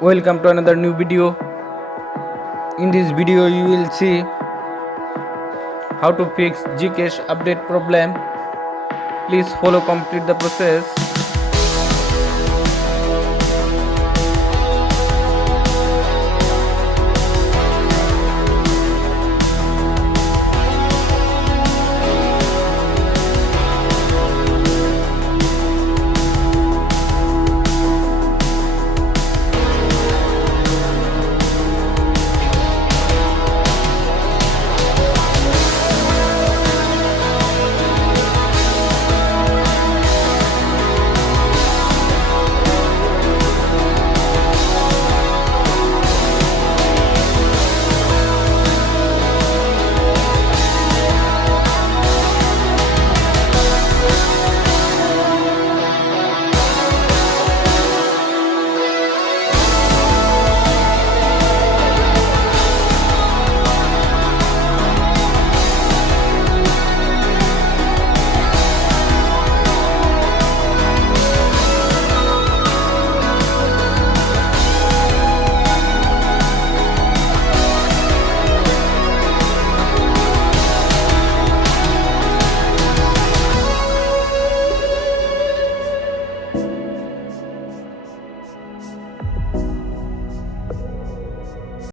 Welcome to another new video. In this video you will see how to fix GCash update problem. Please follow complete the process.